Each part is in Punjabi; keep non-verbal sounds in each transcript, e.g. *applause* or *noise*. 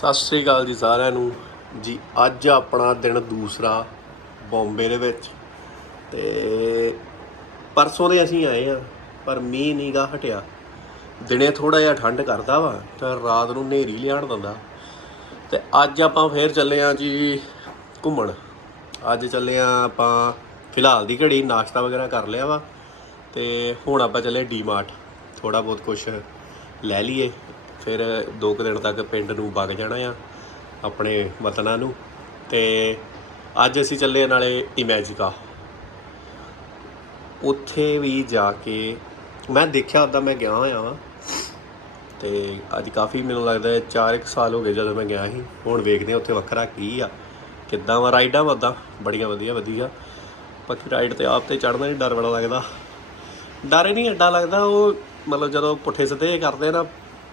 ਸਤਿ ਸ੍ਰੀ ਅਕਾਲ ਜੀ ਸਾਰਿਆਂ ਨੂੰ। ਜੀ, ਅੱਜ ਆਪਣਾ ਦਿਨ ਦੂਸਰਾ ਬੰਬੇ ਦੇ ਵਿੱਚ। ਤੇ ਪਰਸੋਂ ਦੇ ਅਸੀਂ ਆਏ ਆ ਪਰ ਮੀਂਹ ਨਹੀਂ ਗਾ ਹਟਿਆ। ਦਿਨੇ ਥੋੜਾ ਜਿਹਾ ਠੰਡ ਕਰਦਾ ਵਾ, ਤਾਂ ਰਾਤ ਨੂੰ ਹਨੇਰੀ ਲਿਆਣ ਦਿੰਦਾ। ਤੇ ਅੱਜ ਆਪਾਂ ਫੇਰ ਚੱਲੇ ਆ ਜੀ ਘੁੰਮਣ। ਅੱਜ ਚੱਲੇ ਆ ਆਪਾਂ ਫਿਲਹਾਲ ਦੀ ਘੜੀ ਨਾਸ਼ਤਾ ਵਗੈਰਾ ਕਰ ਲਿਆ ਵਾ। ਤੇ ਹੁਣ ਆਪਾਂ ਚੱਲੇ ਡੀਮਾਰਟ ਥੋੜਾ ਬਹੁਤ ਕੁਝ ਲੈ ਲਈਏ। ਫਿਰ ਦੋ ਕੁ ਦਿਨ ਤੱਕ ਪਿੰਡ ਨੂੰ ਵਗ ਜਾਣਾ ਆ ਆਪਣੇ ਵਤਨਾਂ ਨੂੰ ਤੇ ਅੱਜ ਅਸੀਂ ਚੱਲੇ ਨਾਲੇ ਇਮੈਜਿਕਾ ਉੱਥੇ ਵੀ ਜਾ ਕੇ ਮੈਂ ਦੇਖਿਆ ਉਦਾਂ ਮੈਂ ਗਿਆ ਹੋਇਆ ਵਾਂ ਤੇ ਅੱਜ ਕਾਫੀ ਮੈਨੂੰ ਲੱਗਦਾ ਹੈ 4 ਸਾਲ ਹੋ ਗਏ ਜਦੋਂ ਮੈਂ ਗਿਆ ਸੀ। ਹੁਣ ਵੇਖਦੇ ਹਾਂ ਉੱਥੇ ਵੱਖਰਾ ਕੀ ਆ, ਕਿੱਦਾਂ ਵਾ, ਰਾਈਡਾਂ ਵਾ ਉਦਾਂ, ਬੜੀਆਂ ਵਧੀਆ ਵਧੀਆ। ਬਾਕੀ ਰਾਈਡ ਤੇ ਆਪ ਤੇ ਚੜਨਾ ਹੀ ਡਰ ਬੜਾ ਲੱਗਦਾ। ਡਰ ਹੀ ਨਹੀਂ ਐਡਾ ਲੱਗਦਾ, ਉਹ ਮਤਲਬ ਜਦੋਂ ਪੁੱਠੇ ਸਿੱਧੇ ਕਰਦੇ ਆ ਨਾ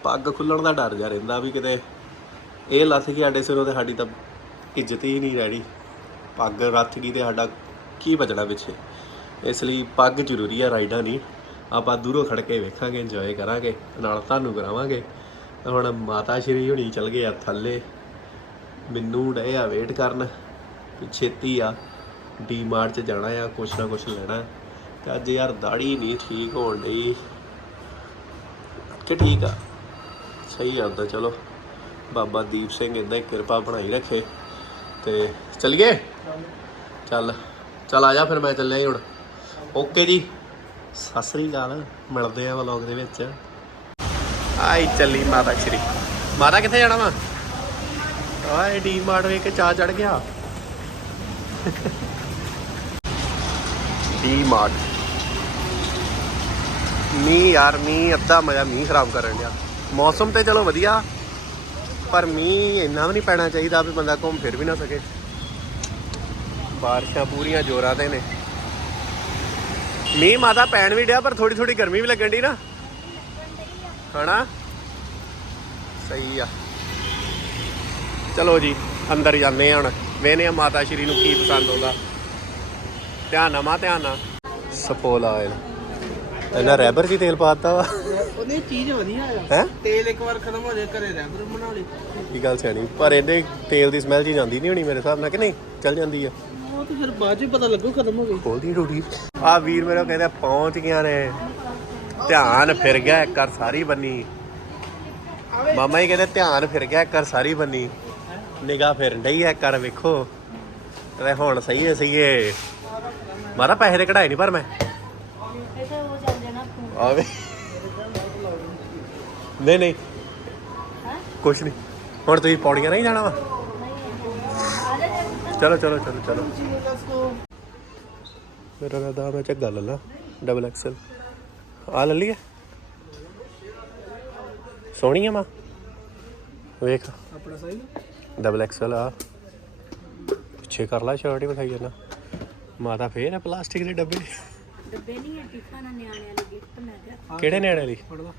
ਪੱਗ ਖੁੱਲਣ ਦਾ ਡਰ ਜਾ ਰਹਿੰਦਾ ਵੀ ਕਿਤੇ ਇਹ ਲੱਥ ਗਈ ਸਾਡੇ ਸਿਰੋਂ ਤੇ ਸਾਡੀ ਤਾਂ ਇੱਜ਼ਤ ਹੀ ਨਹੀਂ ਰਹਿਣੀ। ਪੱਗ ਰੱਥ ਗਈ ਤੇ ਸਾਡਾ ਕੀ ਬਚਣਾ ਪਿੱਛੇ? ਇਸ ਲਈ ਪੱਗ ਜ਼ਰੂਰੀ ਆ, ਰਾਈਡਾਂ ਨਹੀਂ। ਆਪਾਂ ਦੂਰੋਂ ਖੜ ਕੇ ਵੇਖਾਂਗੇ ਇੰਜੋਏ ਕਰਾਂਗੇ, ਨਾਲ ਤੁਹਾਨੂੰ ਕਰਾਵਾਂਗੇ। ਹੁਣ ਮਾਤਾ ਸ਼੍ਰੀ ਹੁਣੀ ਚਲ ਗਏ ਆ ਥੱਲੇ। ਮੈਨੂੰ ਡਏ ਆ ਵੇਟ ਕਰਨ ਛੇਤੀ ਆ। ਡੀ ਮਾਰਟ ਚ ਜਾਣਾ ਆ, ਕੁਛ ਨਾ ਕੁਛ ਲੈਣਾ। ਤੇ ਅੱਜ ਯਾਰ ਦਾੜੀ ਨਹੀਂ ਠੀਕ ਹੋਣ ਡਈ। ਕਿ ਠੀਕ ਆ। ਸਹੀ ਆ ਉਦਾਂ, ਚਲੋ। ਬਾਬਾ ਦੀਪ ਸਿੰਘ ਇਦਾਂ ਹੀ ਕਿਰਪਾ ਬਣਾਈ ਰੱਖੇ। ਤੇ ਚਲੀਏ? ਚੱਲ ਚੱਲ ਆ ਜਾ ਫਿਰ ਮੈਂ ਚੱਲਿਆ ਜੀ ਹੁਣ। ਓਕੇ ਜੀ। ਸਤਿ ਸ੍ਰੀ ਅਕਾਲ। ਮਿਲਦੇ ਆ ਵਲੌਗ ਦੇ ਵਿੱਚ। ਆਈ ਚੱਲੀ ਮਾਤਾ ਸ਼੍ਰੀ। ਮਾਤਾ ਕਿੱਥੇ ਜਾਣਾ ਵਾ? ਆਏ ਡੀ ਮਾਰਟ ਵੇਖ ਕੇ ਚਾਹ ਚੜ ਗਿਆ। ਡੀ ਮਾਰਟ ਮੀਂਹ ਯਾਰ ਮੀ ਅੱਧਾ ਮਜ਼ਾ ਮੀਂਹ ਖਰਾਬ ਕਰਨ ਡਿਆ। ਮੌਸਮ ਤੇ ਚਲੋ ਵਧੀਆ, ਪਰ ਮੀਂਹ ਇੰਨਾ ਵੀ ਨਹੀਂ ਪੈਣਾ ਚਾਹੀਦਾ ਵੀ ਬੰਦਾ ਘੁੰਮ ਫਿਰ ਵੀ ਨਾ ਸਕੇ। ਬਾਰਿਸ਼ਾਂ ਪੂਰੀਆਂ ਜ਼ੋਰਾਂ ਤੇ ਨੇ। ਮੀਂਹ ਮਾਤਾ ਪੈਣ ਵੀ ਡਿਆ, ਪਰ ਥੋੜੀ ਥੋੜੀ ਗਰਮੀ ਵੀ ਲੱਗਣ ਦੀ ਨਾ। ਹਨਾ? ਸਹੀ ਆ। ਚਲੋ ਜੀ, ਅੰਦਰ ਜਾਂਦੇ ਆ ਹੁਣ। ਵੇਨੇ ਆ ਮਾਤਾ ਸ਼੍ਰੀ ਨੂੰ ਕੀ ਪਸੰਦ ਆਉਂਦਾ। ਧਿਆਨ ਨਾਲ ਮਾ, ਧਿਆਨ ਨਾਲ। ਸਪੋਲ ਆਇਲ ਇਹਨਾਂ ਰੈਬਰ ਜੀ ਤੇਲ ਪਾਤਾ ਵਾ। ਉਹਨੇ ਚੀਜ਼ ਵਧੀਆ ਆ। ਹੈ? ਤੇਲ ਇੱਕ ਵਾਰ ਖਤਮ ਹੋ ਜਾਏ ਘਰੇ ਰੈਬਰ ਬਣਾ ਲਈ। ਕੀ ਗੱਲ ਸਿਆਣੀ? ਪਰ ਇਹਦੇ ਤੇਲ ਦੀ ਸਮੈਲ ਜੀ ਜਾਂਦੀ ਨਹੀਂ ਹੋਣੀ ਮੇਰੇ ਹਿਸਾਬ ਨਾਲ ਕਿ ਨਹੀਂ? ਚੱਲ ਜਾਂਦੀ ਆ। ਉਹ ਤਾਂ ਫਿਰ ਬਾਅਦ ਚ ਹੀ ਪਤਾ ਲੱਗੂ ਖਤਮ ਹੋ ਗਈ। ਖੋਲਦੀ ਟੂਟੀ ਆ ਵੀਰ ਮੇਰੇ ਕਹਿੰਦੇ ਪਹੁੰਚ ਗਈਆਂ ਨੇ। ਧਿਆਨ ਫਿਰ ਗਿਆ ਇੱਕ ਵਾਰ ਸਾਰੀ ਬੰਨੀ। ਮਾਮਾ ਹੀ ਕਹਿੰਦੇ ਧਿਆਨ ਫਿਰ ਗਿਆ ਇੱਕ ਵਾਰ ਸਾਰੀ ਬੰਨੀ। ਨਿਗਾਹ ਫਿਰਨ ਡਈ ਇੱਕ ਵਾਰ ਵੇਖੋ। ਤੇ ਹੁਣ ਸਹੀ ਹੈ ਸਹੀ ਹੈ। ਮਾਰਾ ਪੈਸੇ ਦੇ ਕਢਾਏ ਨਹੀਂ ਪਰ ਮੈਂ। ਆਵੇ। ਨਹੀਂ ਨਹੀਂ। ਕੁਛ ਨਹੀਂ। ਹੁਣ ਤੁਸੀਂ ਪੌੜੀਆਂ ਨਹੀਂ ਜਾਣਾ ਵਾ? ਚਲੋ ਚਲੋ ਚਲੋ ਚਲੋ। ਮੇਰਾ ਰਾਦਾ ਮੈਂ ਚੱਗਾ ਲੈ। ਲਾ ਡਬਲ ਐਕਸਲ ਆ ਲੈ ਲਈਏ। ਸੋਹਣੀ ਆ ਮਾਂ ਵੇਖ। ਆਪਣਾ ਸਹੀ ਡਬਲ ਐਕਸਲ ਆ। ਪਿੱਛੇ ਕਰ ਲਾ ਸ਼ਰਟ ਹੀ ਵਿਖਾਈ ਜਾਂਦਾ। ਮਾਤਾ ਫੇਰ ਆ ਪਲਾਸਟਿਕ ਦੇ ਡੱਬੇ। ਡੱਬੇ ਨਹੀਂ ਆ ਟਿਫਨ ਆ ਨਿਆਣਿਆਂ ਲਈ ਗਿਫਟ ਮੈਂ ਕਿਹਾ। ਕਿਹੜੇ ਨਿਆਣੇ ਲਈ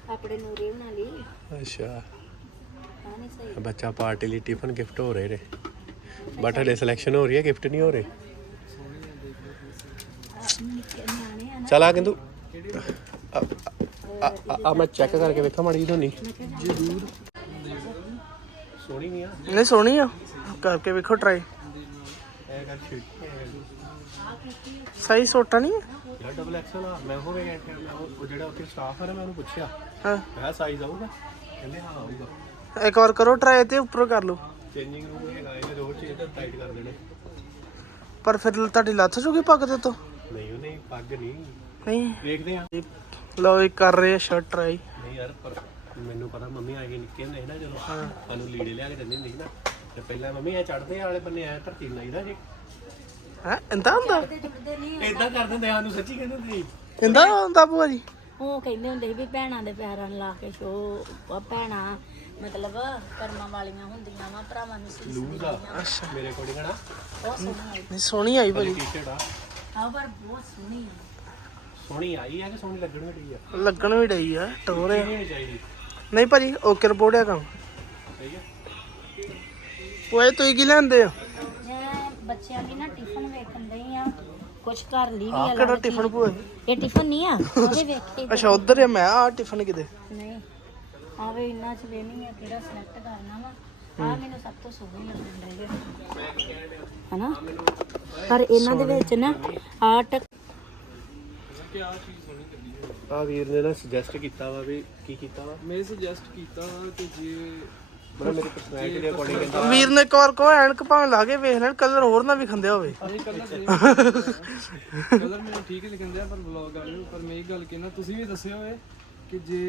ਆਪਣੇ ਨੂਰੇ ਬਣਾ ਲਈ। ਅੱਛਾ। ਆ ਨਹੀਂ ਸਹੀ। ਬੱਚਾ ਪਾਰਟੀ ਲਈ ਟਿਫਨ ਗਿਫਟ ਹੋ ਰਹੇ ਨੇ। ਬਟ ਹਲੇ ਸਿਲੈਕਸ਼ਨ ਹੋ ਰਹੀ ਹੈ ਗਿਫਟ ਨਹੀਂ ਹੋ ਰਹੇ। ਨਿੱਕੇ ਨਿਆਣੇ ਆ ਨਾ ਚਲ ਆ ਕਿੰਦੂ ਆ- ਆ- ਆ- ਆ ਮੈਂ ਚੈੱਕ ਕਰਕੇ ਵੇਖਾਂ ਮਾੜੀ ਜਿਹੀ ਧੋਨੀ। ਜ਼ਰੂਰ। ਸੋਹਣੀ ਨਹੀਂ ਆ। ਨਹੀਂ ਸੋਹਣੀ ਆ। ਕਰਕੇ ਵੇਖੋ ਟਰਾਈ ਇਹ ਗੱਲ ਠੀਕ ਸਹੀ ਸੋਟਾ ਨਹੀਂ? ਯਾਰ ਡਬਲ ਐਕਸਲ ਆ ਮੈਂ ਮੈਂ ਉਹ ਜਿਹੜਾ ਉੱਥੇ ਸਟਾਫ ਹੈ ਨਾ ਮੈਂ ਉਹਨੂੰ ਪੁੱਛਿਆ। ਹਾਂ। ਮੈਂ ਸਾਈਜ਼ ਆਊਗਾ ਕਹਿੰਦੇ ਹਾਂ ਆਊਗਾ। ਇੱਕ ਵਾਰ ਕਰੋ ਟਰਾਈ ਤੇ ਉੱਪਰੋਂ ਕਰ ਲਓ। ਚੇਂਜਿੰਗ ਰੂਮ ਹੈਗਾ ਇਹਨੇ ਰੋਡ ਚ ਇਹਦਾ ਟਾਈਟ ਕਰ ਦੇਣੇ। ਪਰ ਫਿਰ ਤੁਹਾਡੀ ਲੱਥ ਜੂਗੀ ਪੱਗ ਦੇ ਤੋਂ? ਨਹੀਂ ਉਹ ਨਹੀਂ ਪੱਗ ਨਹੀਂ। ਨਹੀਂ। ਵੇਖਦੇ ਆ ਲਓ ਇਹ ਕਰ ਰਹੇ ਸ਼ਰਟ ਟਰਾਈ ਨਹੀਂ ਯਾਰ ਪਰ ਮੈਨੂੰ ਪਤਾ ਮੰਮੀ ਆ ਕੇ ਨਿੱਕੇ ਹੁੰਦੇ ਸੀ ਨਾ ਜਦੋਂ। ਸਾਨੂੰ ਲੀੜੇ ਲਿਆ ਕੇ ਦਿੰਦੇ ਹੁੰਦੇ ਸੀ ਨਾ। ਤੇ ਪਹਿਲਾਂ ਮੰਮੀ ਐ ਚੜਦੇ ਵਾਲੇ ਬੰਨੇ ਐ ਧਰਤੀ ਲਾਈਦਾ ਜੀ। ਹੈ? ਇੰਦਾ ਹੁੰਦਾ? ਤੇ ਜੁੜਦੇ ਨਹੀਂ ਇਦਾਂ ਕਰ ਦਿੰਦੇ ਸਾਨੂੰ ਸੱਚੀ ਕਹਿੰਦੇ ਹੁੰਦੇ ਸੀ ਇੰਦਾ ਹੁੰਦਾ ਭੂਆ ਜੀ? ਉਹ ਕਹਿੰਦੇ ਹੁੰਦੇ ਸੀ ਵੀ ਭੈਣਾਂ ਦੇ ਪੈਰਾਂ ਨੂੰ ਲਾ ਕੇ ਸ਼ੋ ਉਹ ਭੈਣਾਂ ਮਤਲਬ ਕਰਮਾਂ ਵਾਲੀਆਂ ਹੁੰਦੀਆਂ ਵਾ ਭਰਾਵਾਂ ਨੂੰ ਸੀਸ ਲੂਜ਼ ਆ। ਮੇਰੇ ਕੋਲ ਕਹਣਾ ਬਹੁਤ ਸੋਹਣੀ ਨਹੀਂ ਸੋਹਣੀ ਆਈ ਭਾਜੀ ਟੀ-ਸ਼ਰਟ ਆ। ਆ ਪਰ ਬਹੁਤ ਸੋਹਣੀ ਆ। ਸੋਹਣੀ ਆਈ ਆ ਕਿ ਸੋਹਣੀ ਲੱਗਣ ਵੀ ਡਈ ਆ? ਲੱਗਣ ਵੀ ਡਈ ਆ ਟੋਰੇ ਨਹੀਂ ਹੋਣੀ ਚਾਹੀਦੀ। ਨਹੀਂ ਭਾਜੀ ਓਕੇ ਰਿਪੋਰਟ ਆ ਕੰਮ। ਸਹੀ ਆ। ਓਏ ਤੁਸੀਂ ਕੀ ਲੈਂਦੇ ਮੈਂ ਬੱਚਿਆਂ ਦੀ ਨਾ ਟਿਫਨ ਵੇਖਣ ਦਈ ਆ। ਕੁਛ ਘਰ ਲਈ ਵੀ ਆ ਕਿਹੜਾ ਟਿਫਨ ਭੂਆ ਜੀ? ਇਹ ਟਿਫਨ ਨਹੀਂ ਆ? ਉਹਦੇ ਵੇਖ *laughs* ਅੱਛਾ ਉਧਰ ਆ ਮੈਂ ਆ ਟਿਫਨ ਕਿਤੇ? ਨਹੀਂ ਆਵੇ ਇੰਨਾ ਚ ਵੇਣੀ ਆ ਕਿਹੜਾ ਸਿਲੈਕਟ ਕਰਨਾ ਵਾ। ਆ ਮੈਨੂੰ ਸਭ ਤੋਂ ਸੋਹਣੀ ਲੱਗਣ ਰਹੀ ਹਨਾ? ਪਰ ਇਹਨਾਂ ਦੇ ਵਿੱਚ ਨਾ ਆਰਟ ਆ ਵੀਰ ਨੇ ਨਾ ਸੁਜੈਸਟ ਕੀਤਾ ਵਾ ਵੀ ਕੀ ਕੀਤਾ ਵਾ? ਮੈਂ ਸੁਜੈਸਟ ਕੀਤਾ ਵਾ ਕਿ ਜੇ ਮੈਂ ਮੇਰੀ ਪਰਸਨੈਲਿਟੀ ਦੇ ਅਕੋਰਡਿੰਗ ਕਹਿੰਦਾ ਵੀਰ ਨੇ ਇੱਕ ਵਾਰ ਕੋ ਐਨਕ ਭਾਵੇਂ ਲਾ ਕੇ ਵੇਖ ਲੈਣ ਕਲਰ ਹੋਰ ਨਾ ਵੀ ਖੰਦਿਆ ਹੋਵੇ ਇਹ ਕਲਰ ਕਲਰ ਮੈਨੂੰ ਠੀਕ ਲੱਗਦੇ ਆ ਪਰ ਵਲੌਗ ਵਾਲੇ ਪਰ ਮੈਂ ਇਹ ਗੱਲ ਕਹਿਣਾ ਤੁਸੀਂ ਵੀ ਦੱਸਿਓ ਏ ਕਿ ਜੇ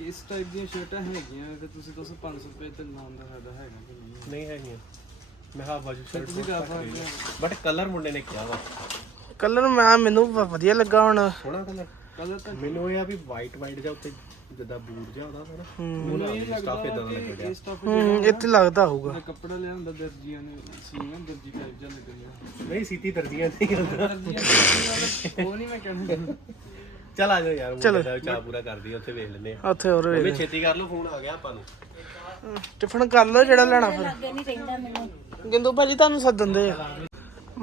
ਇਸ ਟਾਈਪ ਦੀਆਂ ਸ਼ਰਟਾਂ ਹੈਗੀਆਂ ਤੇ ਤੁਸੀਂ ਦੱਸੋ 500 ਰੁਪਏ ਤੇ ਨਾਮ ਦਾ ਫਾਇਦਾ ਹੈਗਾ ਕਿ ਨਹੀਂ ਨਹੀਂ ਹੈਗੀਆਂ। ਮੈਂ ਹਾਂ ਬਾਜੂ ਸ਼ਰਟ ਤੁਸੀਂ ਕਰ ਸਕਦੇ ਹੋ? ਬਟ ਕਲਰ ਮੁੰਡੇ ਨੇ ਕਿਹਾ ਵਾ। ਕਲਰ ਮੈਂ ਮੈਨੂੰ ਵਧੀਆ ਲੱਗਾ ਹੁਣ। ਸੋਹਣਾ ਕਲਰ ਕਲਰ ਤਾਂ ਮੈਨੂੰ ਇਹ ਆ ਵੀ ਵਾਈਟ ਵਾਈਟ ਜਿਹਾ ਉੱਤੇ ਜਿੱਦਾਂ ਬੂਟ ਜਿਹਾ ਉਹਦਾ ਨਾ ਮੈਨੂੰ ਇਹ ਸਟਾਫ ਲੱਗਦਾ ਇਦਾਂ ਦਾ ਲੱਗਿਆ ਸਟਾਫ ਹੂੰ ਇੱਥੇ ਲੱਗਦਾ ਹੋਊਗਾ। ਕੱਪੜਾ ਲਿਆ ਹੁੰਦਾ ਦਰਜੀਆਂ ਨੇ ਸੀਨਾ ਦਰਜੀ ਟਾਈਪ ਜਿਹਾ ਲੱਗਦਾ ਨਹੀਂ ਸੀਤੀ ਦਰਜੀਆਂ ਨਹੀਂ ਹੁੰਦਾ। ਦਰਜੀਆਂ ਉਹ ਨਹੀਂ ਮੈਂ ਕਹਿੰਦਾ। ਚੱਲ ਆ ਜਾਓ ਯਾਰ ਦਾ ਚਾਹ ਪੂਰਾ ਕਰਦੀ ਉੱਥੇ ਵੇਖ ਲੈਂਦੇ ਆ। ਉੱਥੇ ਹੋਰ ਵੇਖ ਮੈਂ ਛੇਤੀ ਕਰ ਲਓ ਫੋਨ ਆ ਗਿਆ ਆਪਾਂ ਨੂੰ। ਟਿਫਨ ਕਰ ਲਓ ਜਿਹੜਾ ਲੈਣਾ ਫਿਰ। ਅੱਗੇ ਨਹੀਂ ਰਹਿੰਦਾ ਮੈਨੂੰ। ਗਿੰਦੂ ਭਾਜੀ ਤੁਹਾਨੂੰ ਸੱਦਣ ਦੇ ਆ।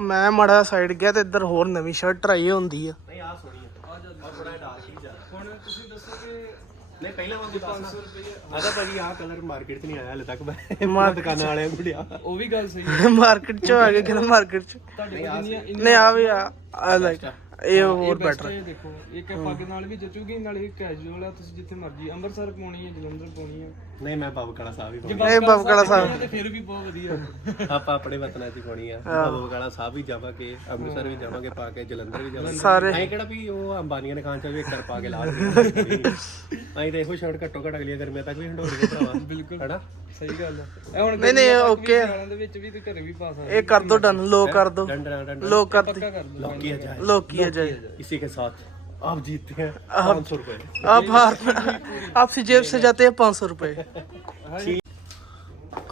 ਮੈਂ ਮਾੜਾ ਸਾਈਡ ਗਿਆ ਤੇ ਇੱਧਰ ਹੋਰ ਨਵੀਂ ਸ਼ਰਟ ਟਰਾਈ ਹੁੰਦੀ ਆ। ਨਹੀਂ ਆ ਸੋਹਣੀ ਆ। ਆ ਜਾ ਥੋੜਾ ਡਾਰਕ ਹੀ ਜਾ। ਹੁਣ ਤੁਸੀਂ ਦੱਸੋ ਕਿ ਨਹੀਂ ਪਹਿਲਾਂ ਵਾਂਗੂ 500 ਰੁਪਏ। ਆਦਾ ਭਾਜੀ ਆ ਕਲਰ ਮਾਰਕੀਟ 'ਚ ਨਹੀਂ ਆਇਆ ਹਲੇ ਤੱਕ ਮੈਂ। ਦੁਕਾਨਾਂ ਵਾਲਿਆਂ ਨੂੰ ਲਿਆ। ਉਹ ਵੀ ਗੱਲ ਸਹੀ ਹੈ। *laughs* ਮਾਰਕੀਟ ਚੋਂ ਆ ਕੇ ਕਿਹਦਾ ਮਾਰਕੀਟ ਚ? ਤੁਹਾਡੇ ਕੋਲ ਜਿੰਨੀਆਂ ਨਹੀਂ ਆ ਵੀ ਆ। ਆ। ਲਾਈਕ ਇਹ ਹੋਰ ਬੈਟਰ ਦੇਖੋ ਇਹ ਕਿ ਪੱਗ ਨਾਲ ਵੀ ਜਚੂਗੀ ਨਾਲ ਇਹ ਕੈਜੂਅਲ ਆ ਤੁਸੀਂ ਜਿੱਥੇ ਮਰਜ਼ੀ ਅੰਮ੍ਰਿਤਸਰ ਪਾਉਣੀ ਹੈ ਜਲੰਧਰ ਪਾਉਣੀ ਹੈ। ਨਹੀਂ ਮੈਂ ਬਾਬਕਾਲਾ ਸਾਹਿਬ ਹੀ ਜੇ ਪਾਉਣੀ ਇਹ ਬਬਕਲਾ ਸਾਹਿਬ। ਤੇ ਫਿਰ ਵੀ ਬਹੁਤ ਵਧੀਆ। ਆਪਾਂ ਆਪਣੇ ਵਤਨਾਂ 'ਚ ਪਾਉਣੀ ਆ। ਬਾਬਕਾਲਾ ਸਾਹਿਬ ਵੀ ਜਾਵਾਂਗੇ ਅੰਮ੍ਰਿਤਸਰ ਵੀ ਜਾਵਾਂਗੇ ਪਾ ਕੇ ਜਲੰਧਰ ਵੀ ਜਾਵਾਂਗੇ। ਸਾਰੇ। ਐਂ ਕਿਹੜਾ ਵੀ ਉਹ ਅੰਬਾਨੀਆਂ ਨੇ ਖਾਨ ਚ ਵੀ ਇੱਕ ਕਰ ਪਾ ਕੇ ਲਾ ਦਿੱਤੀ ਐਂ ਤਾਂ ਇਹੋ ਸ਼ਰਟ ਘੱਟੋ ਘੱਟ ਅਗਲੀਆਂ ਗਰਮੀਆਂ ਤੱਕ ਵੀ ਹੰਡੋਰ ਕੇ ਭਰਾਵਾ। ਬਿਲਕੁਲ। ਹੈਨਾ? ਸਹੀ ਗੱਲ ਇਹ ਹੁਣ ਨਹੀਂ ਨਹੀਂ ਓਕੇ ਦੇ ਵਿੱਚ ਵੀ ਤੇ ਘਰੇ ਵੀ ਪਾ ਸਕਦੇ ਇਹ ਕਰ ਦੋ ਡਨ ਲੋ ਕਰ ਦੋ। ਲੋ ਕਰ ਪੱਕਾ ਕਰ ਦੋ। लौकी है जाए ਲੋਕੀ ਆ ਜਾਏ इसी के साथ आप जीतते हैं पाँच सौ रुपए आप हार आपसे जेब से जाते हैं पाँच सौ रुपए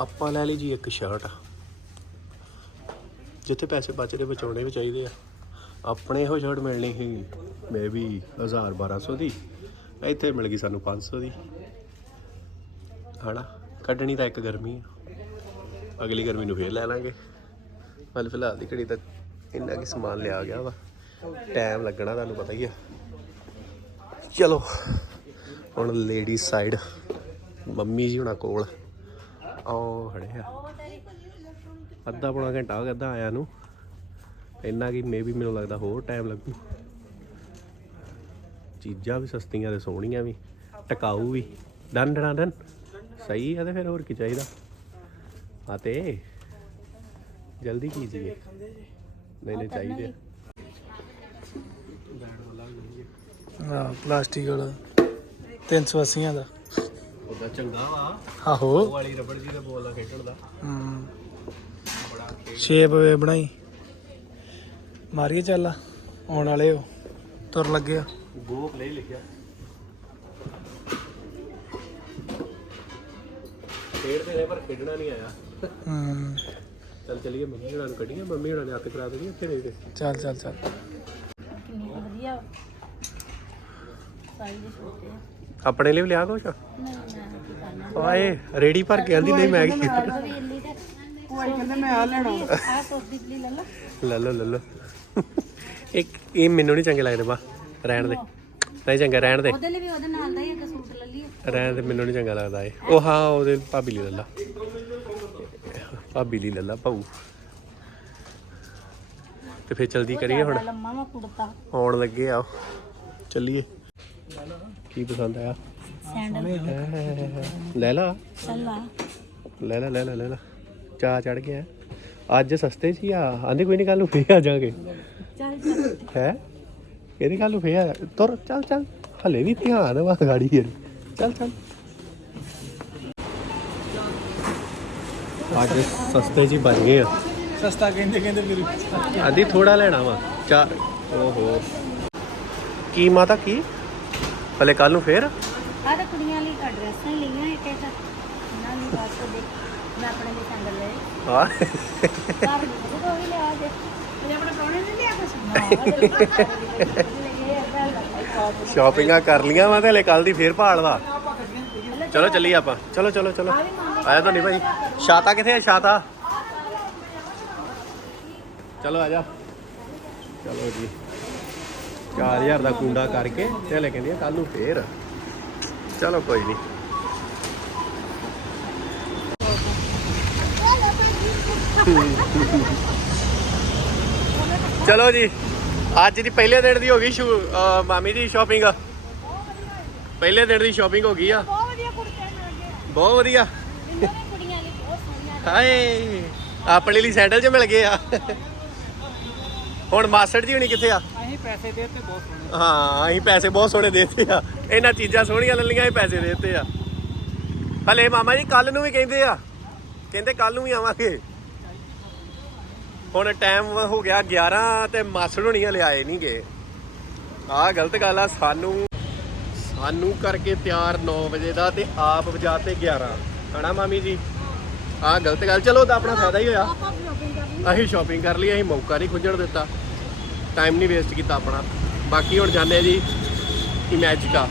ਆਪਾਂ ਲੈ ਲਈ ਜੀ ਇੱਕ ਸ਼ਰਟ ਜਿੱਥੇ ਪੈਸੇ ਬਚਦੇ ਬਚਾਉਣੇ ਵੀ ਚਾਹੀਦੇ ਆ ਆਪਣੇ ਇਹੋ ਸ਼ਰਟ ਮਿਲਣੀ ਸੀ ਮੇ ਵੀ 1000 1200 ਦੀ ਇੱਥੇ ਮਿਲ ਗਈ ਸਾਨੂੰ 500 ਦੀ ਹਨਾ ਕੱਢਣੀ ਤਾਂ ਇੱਕ ਗਰਮੀ ਆ ਅਗਲੀ ਗਰਮੀ ਨੂੰ ਫੇਰ ਲੈ ਲਾਂਗੇ ਹਾਲ ਫਿਲਹਾਲ ਦੀ ਘੜੀ ਤੱਕ ਇੰਨਾ ਕੀ ਸਮਾਨ ਲਿਆ ਗਿਆ ਵਾ ਟਾਈਮ ਲੱਗਣਾ ਤੁਹਾਨੂੰ ਪਤਾ ਹੀ ਆ। ਚਲੋ, ਹੁਣ ਲੇਡੀ ਸਾਈਡ ਮੰਮੀ ਜੀ ਹੁਣਾਂ ਕੋਲ। ਆਓ ਖੜੇ ਆ। ਅੱਧਾ ਪੌਣਾ ਘੰਟਾ ਹੋ ਗਿਆ, ਅੱਧਾ ਆਇਆ ਨੂੰ। ਇੰਨਾ ਕਿ ਮੇਬੀ ਮੈਨੂੰ ਲੱਗਦਾ ਹੋਰ ਟਾਈਮ ਲੱਗੂ। ਚੀਜ਼ਾਂ ਵੀ ਸਸਤੀਆਂ ਤੇ ਸੋਹਣੀਆਂ ਵੀ, ਟਿਕਾਊ ਵੀ। Done done done. ਸਹੀ ਆ ਤੇ ਫਿਰ ਹੋਰ ਕੀ ਚਾਹੀਦਾ? ਆ ਤੇ, ਜਲਦੀ ਕੀਜੀਏ ਨਹੀਂ ਨਹੀਂ, ਚਾਹੀਦੇ ਹਾਂ ਪਲਾਸਟਿਕ ਵਾਲਾ। 380 ਦਾ। ਉਹਦਾ ਚੰਗਾ ਵਾ। ਆਹੋ। ਉਹ ਵਾਲੀ ਰਬੜ ਜੀ ਦੇ ਬੋਲ ਦਾ ਖੇਡਣ ਦਾ। ਹਮ ਬੜਾ ਸ਼ੇਪ ਵੇ ਬਣਾਈ। ਮਾਰੀਏ ਚੱਲ ਆਉਣ ਵਾਲੇ ਹੋ ਤੁਰ ਲੱਗੇ ਆ। ਗੋ ਪਲੇ ਲਿਖਿਆ। ਖੇਡਦੇ ਨੇ ਪਰ ਖੇਡਣਾ ਨਹੀਂ ਆਇਆ। ਹਮ ਚੱਲ ਚਲੀਏ ਮੰਮੀ ਹੁਣਾਂ ਨੂੰ ਕੱਢੀਏ। ਮੰਮੀ ਹੁਣਾਂ ਨੇ ਹੱਥ ਕਰਾ ਦੇਣੀ ਇੱਥੇ ਨਹੀਂ ਤੇ ਚੱਲ ਚੱਲ ਚੱਲ। ਕਿੰਨੀ ਕੁ ਵਧੀਆ। ਸਾਈਜ਼ ਦੇ ਛੋਟੇ ਆ। ਆਪਣੇ ਲਈ ਵੀ ਲਿਆ ਕੁਛ? ਨਹੀਂ ਮੈਂ ਕੀ ਕਰਨਾ ਓਏ ਰੇੜੀ ਭਰ ਕੇ ਆਂਦੀ ਨਹੀਂ ਮੈਂ ਕੀ ਆਹ ਤੇ ਕੋਈ ਕਹਿੰਦਾ ਮੈਂ ਆ ਲੈਣਾ ਆ ਸੋਚਦੀ ਪਲੀ ਲੈ ਲਾ ਲੈ ਲਓ ਲੈ ਲਓ। ਇੱਕ ਇਹ ਮੈਨੂੰ ਨਹੀਂ ਚੰਗੇ ਲੱਗਦੇ ਬਾ ਰਹਿਣ ਦੇ। ਨਹੀਂ ਚੰਗਾ ਰਹਿਣ ਦੇ। ਉਹਦੇ ਲਈ ਵੀ ਉਹਦੇ ਨਾਲ ਦਾ ਹੀ ਇੱਕ ਸੂਟ ਲੈ ਲਈਏ। ਰਹਿਣ ਦੇ ਮੈਨੂੰ ਨਹੀਂ ਚੰਗਾ ਲੱਗਦਾ ਇਹ। ਉਹ ਹਾਂ ਉਹਦੇ ਭਾਬੀ ਲਈ ਲੈ ਲਾ। ਭਾਬੀ ਲਈ ਲੈ ਲਾ ਭਾਊ। ਤੇ ਫੇਰ ਜਲਦੀ ਕਰੀਏ ਹੁਣ। ਜ਼ਿਆਦਾ ਲੰਮਾ ਵਾ ਕੁੜਤਾ। ਆਉਣ ਲੱਗੇ ਆ ਚੱਲੀਏ। ਕੀ ਪਸੰਦ ਆਇਆ? ਸੈਂਡਲ। ਲੈ ਲਾ। ਚੱਲ ਆ ਲੈ ਲੈ ਲੈ ਲੈ ਲੈ ਲਾ। ਚਾ ਚੜ ਗਿਆ। ਅੱਜ ਸਸਤੇ ਸੀ ਆ? ਆਂਦੇ ਕੋਈ ਨਹੀਂ ਕੱਲ ਨੂੰ ਫੇਰ ਆ ਜਾਾਂਗੇ। ਚੱਲ ਚੱਲ। ਹੈ? ਇਹਦੀ ਕੱਲ ਨੂੰ ਫੇਰ ਆ ਤੁਰ ਚੱਲ ਚੱਲ। ਹਲੇ ਵੀ ਧਿਆਨ ਵਾ ਗਾੜੀ ਯਾਰ ਚੱਲ ਚੱਲ। ਅੱਜ ਸਸਤੇ ਜੀ ਬਣ ਗਏ ਆ। ਸਸਤਾ ਕਹਿੰਦੇ ਕਹਿੰਦੇ ਫਿਰ ਆਂਦੀ ਥੋੜਾ ਲੈਣਾ ਵਾ। ਚਾਰ ਓਹੋ। ਕੀ ਮਾਤਾ ਕੀ? ਹਲੇ ਕੱਲ ਨੂੰ ਫੇਰ? ਆ ਤਾਂ ਕੁੜੀਆਂ ਲਈ ਡਰੈਸਾਂ ਹੀ ਲਈਆਂ ਇੱਕ ਇੱਕ। ਇਹਨਾਂ ਨੂੰ ਬਾਅਦ ਤੋਂ ਦੇ ਮੈਂ ਆਪਣੇ ਲਈ ਸੈਂਡਲ ਲਏ। ਹਾਂ। ਘਰ ਨੂੰ ਉਹ ਵੀ ਲਿਆ ਦੇ ਤੇ ਆਪਣੇ ਪ੍ਰਾਹੁਣੇ ਨੇ ਲਿਆ ਕੁਛ? ਸ਼ਾਪਿੰਗਾਂ ਕਰ ਲੀਆਂ ਵਾ ਤੇ ਹਲੇ ਕੱਲ ਦੀ ਫੇਰ ਭਾਲ ਵਾ। ਚਲੋ ਚੱਲੀਏ ਆਪਾਂ। ਚਲੋ ਚਲੋ ਚਲੋ। ਆਇਆ ਤਾਂ ਨਹੀਂ ਭਾਈ। ਛਾਤਾ ਕਿੱਥੇ ਹੈ ਛਾਤਾ ਚਲੋ ਆ ਜਾ। ਚਲੋ ਜੀ। 4000 ਦਾ ਕੁੰਡਾ ਕਰਕੇ ਤੇ ਹਲੇ ਕਹਿੰਦੀ ਕੱਲ ਨੂੰ ਫੇਰ। ਚਲੋ ਕੋਈ ਨਹੀਂ ਚਲੋ ਜੀ ਅੱਜ ਦੀ ਪਹਿਲੇ ਦਿਨ ਦੀ ਹੋ ਗਈ ਮਾਮੀ ਦੀ ਸ਼ਾਪਿੰਗ ਪਹਿਲੇ ਦਿਨ ਦੀ ਸ਼ਾਪਿੰਗ ਹੋ ਗਈ ਆ। ਬਹੁਤ ਵਧੀਆ ਕੁੜਤੇ ਮਿਲ ਗਏ ਬਹੁਤ ਵਧੀਆ। ਇਹਨਾਂ ਨੇ ਕੁੜੀਆਂ ਲਈ ਬਹੁਤ ਸੋਹਣੀਆਂ ਹਾਏ ਆਪਣੇ ਲਈ ਸੈਂਡਲ ਚ ਮਿਲ ਗਏ ਆ। ਹੁਣ ਮਾਸਟਰ ਜੀ ਹੁਣੀ ਕਿੱਥੇ ਆ? ਅਸੀਂ ਪੈਸੇ ਦੇ ਤੇ ਬਹੁਤ ਸੋਹਣੇ ਹਾਂ ਅਸੀਂ ਪੈਸੇ ਬਹੁਤ ਸੋਹਣੇ ਦੇਤੇ ਆ। ਇਹਨਾਂ ਚੀਜ਼ਾਂ ਸੋਹਣੀਆਂ ਲੈ ਲਈਆਂ ਇਹ ਪੈਸੇ ਦੇਤੇ ਆ। ਹਲੇ ਮਾਮਾ ਜੀ ਕੱਲ ਨੂੰ ਵੀ ਕਹਿੰਦੇ ਆ। ਕਹਿੰਦੇ ਕੱਲ ਨੂੰ ਵੀ ਆਵਾਂਗੇ। ਹੁਣ ਟਾਈਮ ਹੋ ਗਿਆ 11 ਤੇ ਮਾਸੜ ਹੋਣੀ ਹਲੇ ਆਏ ਨਹੀਂ ਗਏ ਆਹ ਗਲਤ ਗੱਲ ਆ ਸਾਨੂੰ ਸਾਨੂੰ ਕਰਕੇ ਤਿਆਰ 9 ਵਜੇ ਦਾ ਤੇ ਆਪ ਵਜਾਤੇ 11 ਹਨਾ ਮਾਮੀ ਜੀ? ਆਹ ਗਲਤ ਗੱਲ ਚਲੋ ਤਾਂ ਆਪਣਾ ਫਾਇਦਾ ਹੀ ਹੋਇਆ। ਅਸੀਂ ਸ਼ਾਪਿੰਗ ਕਰ ਲਈ ਅਸੀਂ ਮੌਕਾ ਨਹੀਂ ਖੁੱਜਣ ਦਿੱਤਾ। ਟਾਈਮ ਨਹੀਂ ਵੇਸਟ ਕੀਤਾ ਆਪਣਾ। ਬਾਕੀ ਹੁਣ ਜਾਂਦੇ ਆ ਜੀ ਇਮੈਜਿਕਾ